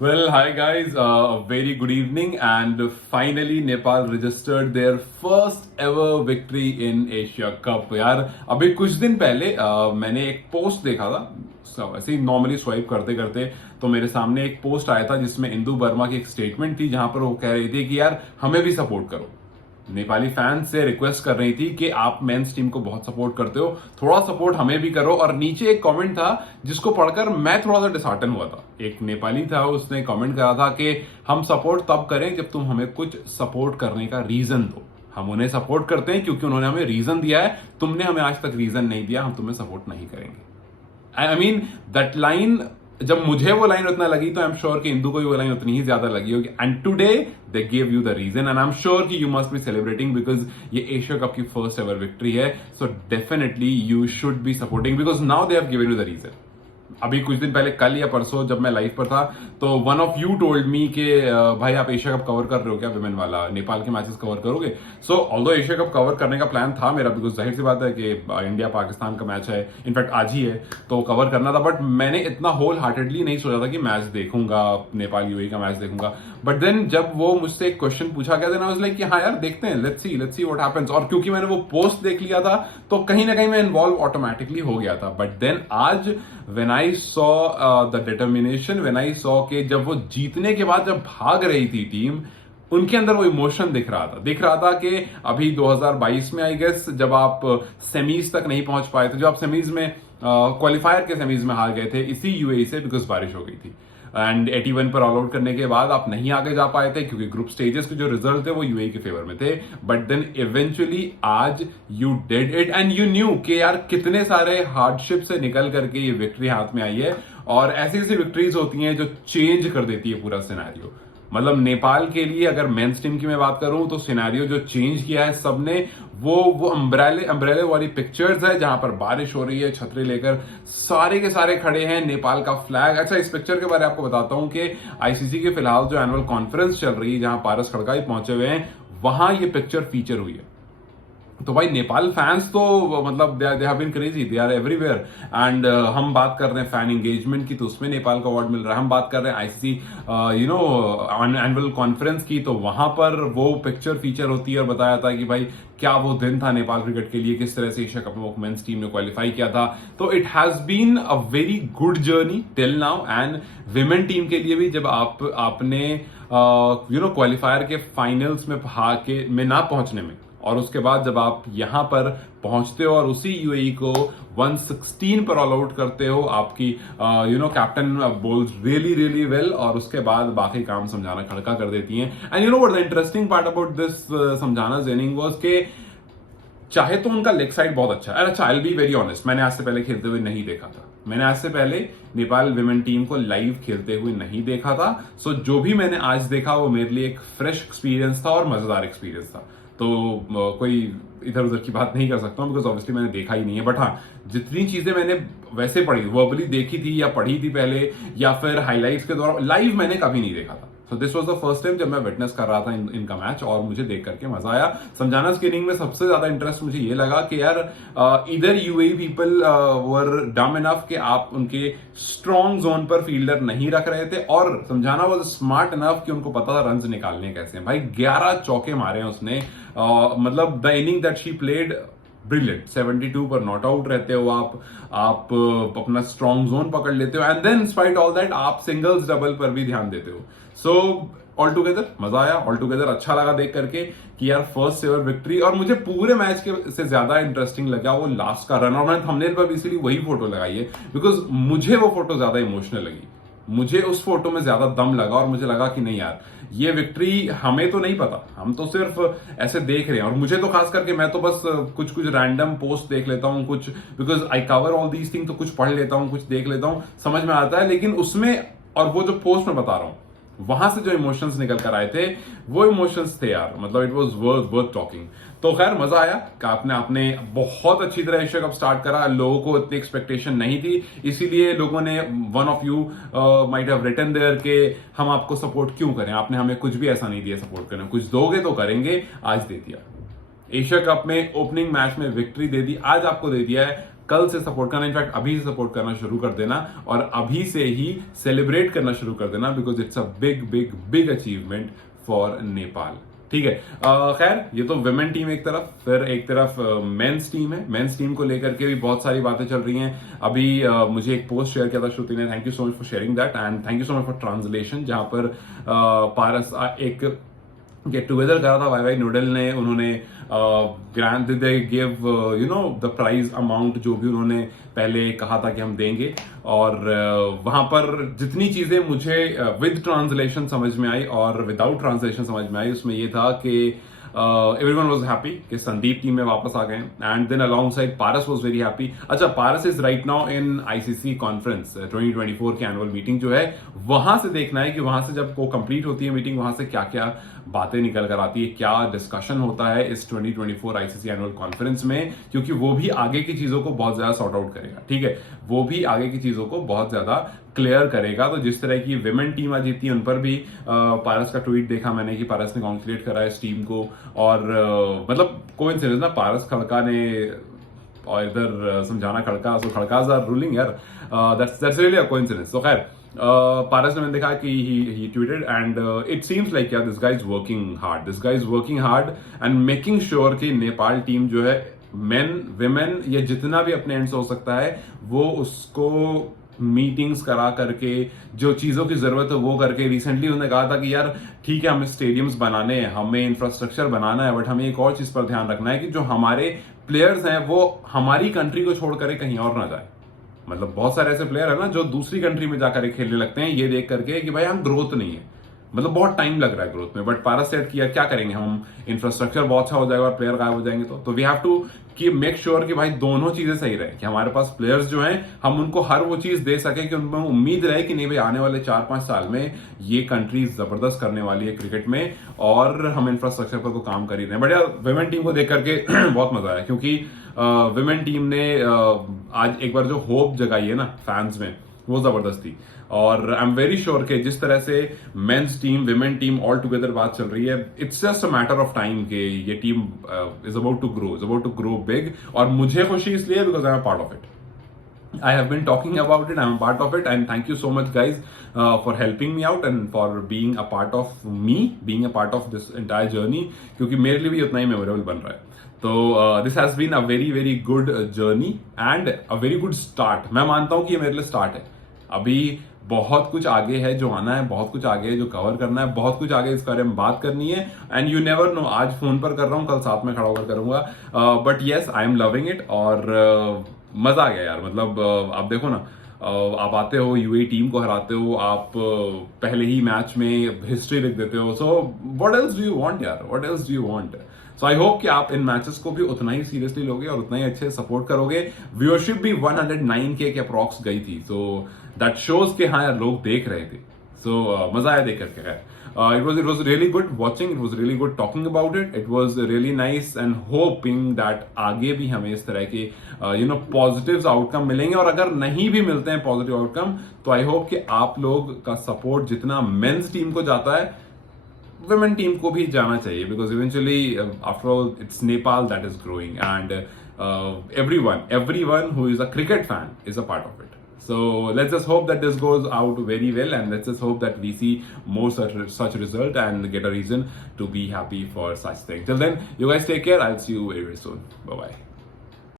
Well, hi guys. Very good evening, and finally Nepal registered their first ever victory in Asia Cup. यार अभी कुछ दिन पहले मैंने एक पोस्ट देखा था, ऐसे ही नॉर्मली स्वाइप करते करते तो मेरे सामने एक पोस्ट आया था जिसमें इंदु वर्मा की एक स्टेटमेंट थी जहां पर वो कह रही थी कि यार हमें भी सपोर्ट करो। नेपाली फैंस से रिक्वेस्ट कर रही थी कि आप मेंस टीम को बहुत सपोर्ट करते हो, थोड़ा सपोर्ट हमें भी करो। और नीचे एक कमेंट था जिसको पढ़कर मैं थोड़ा सा डिसहार्टन हुआ था। एक नेपाली था, उसने कमेंट करा था कि हम सपोर्ट तब करें जब तुम हमें कुछ सपोर्ट करने का रीजन दो। हम उन्हें सपोर्ट करते हैं क्योंकि उन्होंने हमें रीजन दिया है, तुमने हमें आज तक रीजन नहीं दिया, हम तुम्हें सपोर्ट नहीं करेंगे। आई मीन दैट लाइन, जब मुझे वो लाइन उतना लगी तो आई एम श्योर कि इंदु को भी वो लाइन उतनी ही ज्यादा लगी होगी। And today they give you the reason and I am sure कि you must be celebrating because ये एशिया कप की फर्स्ट एवर विक्ट्री है। So definitely you should be supporting because now they have given you the reason. अभी कुछ दिन पहले, कल या परसों जब मैं लाइव पर था, तो one of you told me कि भाई आप एशिया कप कवर कर रहे हो क्या, विमेन वाला नेपाल के मैचेस कवर करोगे। सो ऑल्दो एशिया कप कवर करने का प्लान था मेरा, बिकॉज जाहिर सी बात है कि इंडिया पाकिस्तान का मैच है, इनफैक्ट आज ही है, तो कवर करना था। बट मैंने इतना होल हार्टेडली नहीं सोचा था कि मैच देखूंगा, नेपाल यूएई का मैच देखूंगा। बट देन जब वो मुझसे एक क्वेश्चन पूछा गया, देन आई वाज लाइक कि हाँ यार देखते हैं, लेट्स सी व्हाट हैपेंस। और क्योंकि मैंने वो पोस्ट देख लिया था तो कहीं ना कहीं मैं इन्वॉल्व ऑटोमेटिकली हो गया था। बट देन आज when I saw the determination, when I saw कि जब वो जीतने के बाद जब भाग रही थी टीम, उनके अंदर वो इमोशन दिख रहा था कि अभी 2022 में आई गेस जब आप सेमीज तक नहीं पहुंच पाए थे, जो आप सेमीज में क्वालिफायर के सेमीज में हार गए थे इसी यूएई से, बिकॉज बारिश हो गई थी। एंड 81 पर ऑल आउट करने के बाद आप नहीं आगे जा पाए थे क्योंकि ग्रुप स्टेजेस के जो रिजल्ट थे वो यूएई के फेवर में थे। बट देन इवेंचुअली आज you did it and you new कि यार कितने सारे हार्डशिप से निकल करके ये विक्ट्री हाथ में आई है। और ऐसी ऐसी विक्ट्रीज होती हैं जो चेंज कर देती है पूरा सिनेरियो। मतलब नेपाल के लिए अगर मेंस टीम की मैं बात करूं तो सिनेरियो जो चेंज किया है सबने, वो अम्ब्रेले वाली पिक्चर्स है जहां पर बारिश हो रही है, छतरी लेकर सारे के सारे खड़े हैं, नेपाल का फ्लैग। अच्छा, इस पिक्चर के बारे में आपको बताता हूं कि आईसीसी के फिलहाल जो एनुअल कॉन्फ्रेंस चल रही है जहां पारस खड़का पहुंचे हुए हैं, वहां ये पिक्चर फीचर हुई है। तो भाई नेपाल फैंस तो मतलब they have been crazy, they are everywhere. And हम बात कर रहे हैं फैन एंगेजमेंट की, तो उसमें नेपाल का अवार्ड मिल रहा है। हम बात कर रहे हैं आईसीसी एनुअल कॉन्फ्रेंस की, तो वहां पर वो पिक्चर फीचर होती है और बताया था कि भाई क्या वो दिन था नेपाल क्रिकेट के लिए, किस तरह से एशिया कप में मेंस टीम ने क्वालिफाई किया था। तो it has been a very good journey till now. And women team के लिए भी जब आपने क्वालिफायर के फाइनल्स में ना पहुंचने में, और उसके बाद जब आप यहां पर पहुंचते हो और उसी यूएई को 116 पर ऑल आउट करते हो, आपकी captain bowls really really well, और उसके बाद बाकी काम समझाना खड़का कर देती हैं। And you know what the interesting part about this समझाना जेनिंग वाज के चाहे तो उनका लेग साइड बहुत अच्छा है। अच्छा, I will be very honest, मैंने आज से पहले खेलते हुए नहीं देखा था। मैंने आज से पहले नेपाल विमेन टीम को लाइव खेलते हुए नहीं देखा था। सो जो भी मैंने आज देखा वो मेरे लिए एक फ्रेश एक्सपीरियंस था और मजेदार एक्सपीरियंस था। तो कोई इधर उधर की बात नहीं कर सकता हूं बिकॉज ऑब्वियसली मैंने देखा ही नहीं है। बट हाँ, जितनी चीजें मैंने वैसे पढ़ी, वर्बली देखी थी या पढ़ी थी पहले, या फिर हाइलाइट्स के दौरान, लाइव मैंने कभी नहीं देखा था। So this was the first time जब मैं विटनेस कर रहा था इनका मैच, और मुझे देख करके मजा आया। समझाना स्क्रीनिंग में सबसे ज्यादा इंटरेस्ट मुझे ये लगा कि यार इधर यूएई पीपल वर डम इनफ कि आप उनके स्ट्रॉन्ग जोन पर फील्डर नहीं रख रहे थे, और समझाना वाज स्मार्ट इनफ कि उनको पता था रन्स निकालने कैसे हैं। भाई 11 चौके मारे हैं उसने, मतलब the inning that she played brilliant. 72 पर नॉट आउट रहते हो आप अपना स्ट्रॉन्ग जोन पकड़ लेते हो, and then spite all that आप सिंगल्स डबल पर भी ध्यान देते हो। सो ऑल टुगेदर मजा आया, ऑल टुगेदर अच्छा लगा देख करके कि यार फर्स्ट एवर विक्ट्री। और मुझे पूरे मैच के से ज्यादा इंटरेस्टिंग लगा वो लास्ट का रन, और मैंने थंबनेल पर भी इसीलिए वही फोटो लगाई है बिकॉज मुझे वो फोटो ज्यादा इमोशनल लगी। मुझे उस फोटो में ज्यादा दम लगा और मुझे लगा कि नहीं यार, ये विक्ट्री हमें तो नहीं पता, हम तो सिर्फ ऐसे देख रहे हैं। और मुझे तो खास करके मैं तो बस कुछ रैंडम पोस्ट देख लेता हूँ, कुछ because I cover all these thing, तो कुछ पढ़ लेता हूँ, कुछ देख लेता हूँ, समझ में आता है। लेकिन उसमें और वो जो पोस्ट में बता रहा हूँ, वहां से जो इमोशंस निकल कर आए थे वो इमोशंस थे यार, मतलब इट वाज वर्थ टॉकिंग। तो खैर मजा आया कि आपने बहुत अच्छी तरह एशिया कप स्टार्ट करा। लोगों को इतनी एक्सपेक्टेशन नहीं थी, इसीलिए लोगों ने, one of you might have written there के हम आपको सपोर्ट क्यों करें, आपने हमें कुछ भी ऐसा नहीं दिया सपोर्ट करने, कुछ दोगे तो करेंगे। आज दे दिया, एशिया कप में ओपनिंग मैच में विक्ट्री दे दी। आज आपको दे दिया है कल से सपोर्ट करना, इनफैक्ट अभी से सपोर्ट करना शुरू कर देना और अभी से ही सेलिब्रेट करना शुरू कर देना, because it's a big big big achievement for Nepal. ठीक है, खैर ये तो विमेन टीम एक तरफ, फिर एक तरफ मेंस टीम है। मेंस टीम को लेकर के भी बहुत सारी बातें चल रही हैं। अभी मुझे एक पोस्ट शेयर किया था श्रुति ने, thank you so much for sharing that and thank you so much for translation, जहां पर पारस एक गेट टुगेदर करा था वाई नूडल ने, उन्होंने grant they give the prize amount जो भी उन्होंने पहले कहा था कि हम देंगे, और वहां पर जितनी चीजें मुझे विद ट्रांसलेशन समझ में आई और विदाउट ट्रांसलेशन समझ में आई, उसमें ये था कि एवरीवन वाज हैप्पी कि संदीप टीम में वापस आ गए, and then alongside Paras was very happy. अच्छा, Paras is right now in ICC conference 2024 की एनुअल मीटिंग जो है, वहां से देखना है कि वहां से जब वो कंप्लीट होती है मीटिंग, वहां से क्या क्या बातें निकल कर आती है, क्या डिस्कशन होता है इस 2024 आईसीसी एनुअल कॉन्फ्रेंस में, क्योंकि वो भी आगे की चीजों को बहुत ज्यादा सॉर्ट आउट करेगा। ठीक है, वो भी आगे की चीजों को बहुत ज्यादा क्लियर करेगा। तो जिस तरह की विमेन टीम आज जीती है, उन पर भी पारस का ट्वीट देखा मैंने कि पारस ने कॉन्ग्रेचुलेट करा इस टीम को, और मतलब कोइंसिडेंस ना, पारस खड़का ने और इधर समझाना Khadka, so Khadkas are ruling यार, दैट्स रियली अ कोइंसिडेंस। तो खैर पारस ने मैंने देखा कि he tweeted and it seems like this guy's working hard and making sure कि नेपाल टीम जो है, मेन विमेन या जितना भी अपने एंड से हो सकता है, वो उसको मीटिंग्स करा करके जो चीजों की जरूरत है वो करके। रिसेंटली उन्होंने कहा था कि यार ठीक है, हमें स्टेडियम्स बनाने हैं, हमें इंफ्रास्ट्रक्चर बनाना है, बट हमें एक और चीज पर ध्यान रखना है कि जो हमारे प्लेयर्स हैं वो हमारी कंट्री को छोड़ कर कहीं और ना जाए। मतलब बहुत सारे ऐसे प्लेयर है ना जो दूसरी कंट्री में जाकर खेलने लगते हैं ये देख करके कि भाई यहाँ ग्रोथ नहीं है, मतलब बहुत टाइम लग रहा है ग्रोथ में। बट पारस सेट किया, क्या करेंगे हम, इंफ्रास्ट्रक्चर बहुत अच्छा हो जाएगा और प्लेयर गायब हो जाएंगे, तो वी हैव टू कि मेक श्योर कि भाई दोनों चीजें सही रहे, कि हमारे पास प्लेयर्स जो हैं हम उनको हर वो चीज दे सके कि उनमें उम्मीद रहे कि नहीं भाई आने वाले 4-5 साल में ये कंट्री जबरदस्त करने वाली है क्रिकेट में, और हम इंफ्रास्ट्रक्चर पर तो काम कर ही रहे हैं। बट यार विमेन टीम को देख करके बहुत मजा आया, क्योंकि विमेन टीम ने आज एक बार जो होप जगाई है ना फैंस में, वो जबरदस्त थी। और आई एम वेरी श्योर कि जिस तरह से men's team women team all together बात चल रही है, it's just a matter of time कि ये team is about to grow big. और मुझे खुशी इसलिए because I am part of it, I have been talking about it, I'm a part of it, and thank you so much guys for helping me out and for being a part of me, being a part of this entire journey, क्योंकि मेरे लिए भी उतना ही memorable बन रहा है। तो this has been a very very good journey and a very good start. मैं मानता हूं कि ये मेरे लिए स्टार्ट है, अभी बहुत कुछ आगे है जो आना है, बहुत कुछ आगे है जो कवर करना है, बहुत कुछ आगे इस बारे में बात करनी है, एंड यू नेवर नो, आज फोन पर कर रहा हूं, कल साथ में खड़ा होकर करूंगा, but yes I am loving it. और मजा आ गया यार, मतलब आप देखो ना, आप आते हो यूएई टीम को हराते हो, आप पहले ही मैच में हिस्ट्री लिख देते हो, so what else do you want यार, what else do you want. So I hope कि आप इन मैचेस को भी उतना ही सीरियसली लोगे और उतना ही अच्छे सपोर्ट करोगे। व्यूअरशिप भी 109K के अप्रॉक्स गई थी, सो दैट शोज के हाँ यार लोग देख रहे थे, सो मजा आया देख करके। खैर it was really good watching, it was really good talking about it, it was really nice and hoping that आगे भी हमें इस तरह के पॉजिटिव आउटकम मिलेंगे, और अगर नहीं भी मिलते हैं पॉजिटिव आउटकम तो आई होप कि आप लोग का सपोर्ट जितना मेंस टीम को जाता है women टीम को भी जाना चाहिए, because eventually after all it's Nepal that is growing, and everyone who is a cricket fan is a part of it. So let's just hope that this goes out very well, and let's just hope that we see more such result and get a reason to be happy for such things. Till then, you guys take care. I'll see you very, very soon. Bye bye.